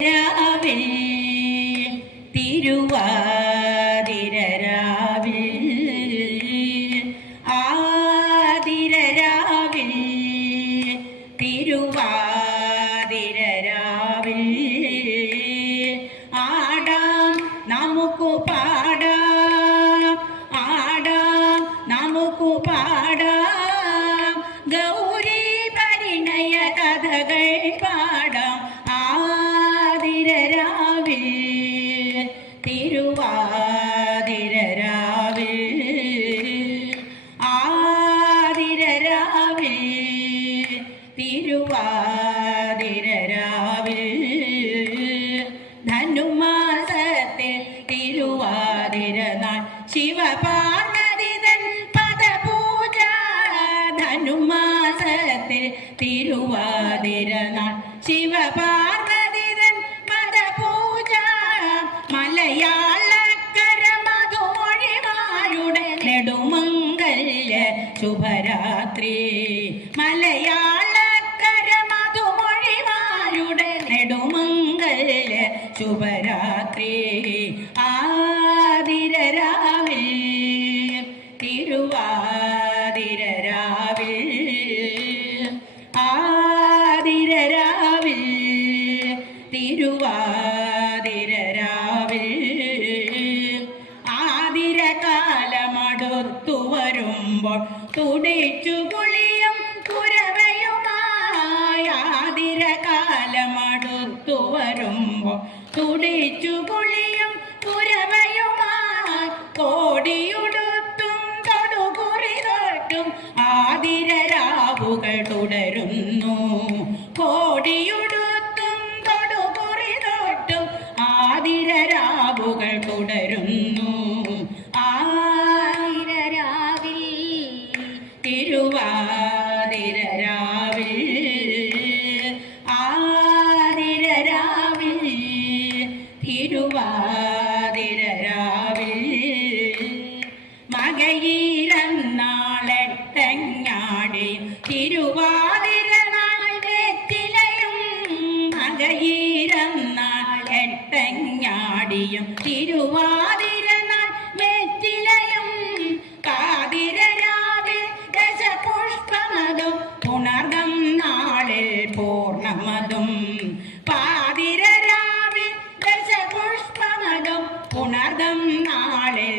രാവിൽ തിരുവാതിര രാവിൽ ആതിര രാവിൽ തിരുവാതിര രാവിൽ ആടാം നമുക്കു പാടാം ആടാം നമുക്കു പാടാം ഗൗരി പരിണയ കഥകൾ പാടാം രാവിൽ തിരുവാതിര രാവിൽ ആതിര രാവിൽ തിരുവാതിര രാവിൽ ധനുമാസത്തിൽ തിരുവാതിര നാൾ ശിവപാർവതിതൻ പദപൂജ ധനുമാസത്തിൽ തിരുവാതിര നാൾ ശിവപാർവതിതൻ മലയാളക്കര മധുമൊഴിമാരുടെ നെടുമംഗല്യ ശുഭരാത്രി മലയാളക്കര മധുമൊഴിമാരുടെ നെടുമംഗല്യ ശുഭരാത്രി ആതിര രാവിൽ തിരുവാതിര രാവിൽ ആതിര രാവിൽ തിരുവാതിര ആതിര കാലമടുത്തു വരുമ്പോൾ തുടിച്ചു കുളിയും കുരവയുമായി ആതിര കാലമടുത്തു വരുമ്പോൾ തുടിച്ചു കുളിയും കുരവയുമായി കോടിയുടുത്തും തൊടുകുറി തൊട്ടും ആതിര രാവുകൾ തുടരുന്നു കോടിയുടുത്തും തൊടുകുറി തൊട്ടും ആതിര രാവുകൾ തുടരുന്നു ആതിര രാവിൽ തിരുവാതിര രാവിൽ ആതിര രാവിൽ തിരുവാതിര രാവിൽ മകയിരന്നാളെട്ടങ്ങാടി തിരുവാതിര നാൾ വെറ്റിലയും മകയിരന്നാളെട്ടങ്ങാടിയും തിരുവാതിര നാൾ വെറ്റിലയും കാതിര രാവിൽ ദശപുഷ്പമതും പുണർദം നാളിൽ പൂർണ്ണമതും പാതിര രാവിൽ ദശപുഷ്പമതും പുണർദം നാളിൽ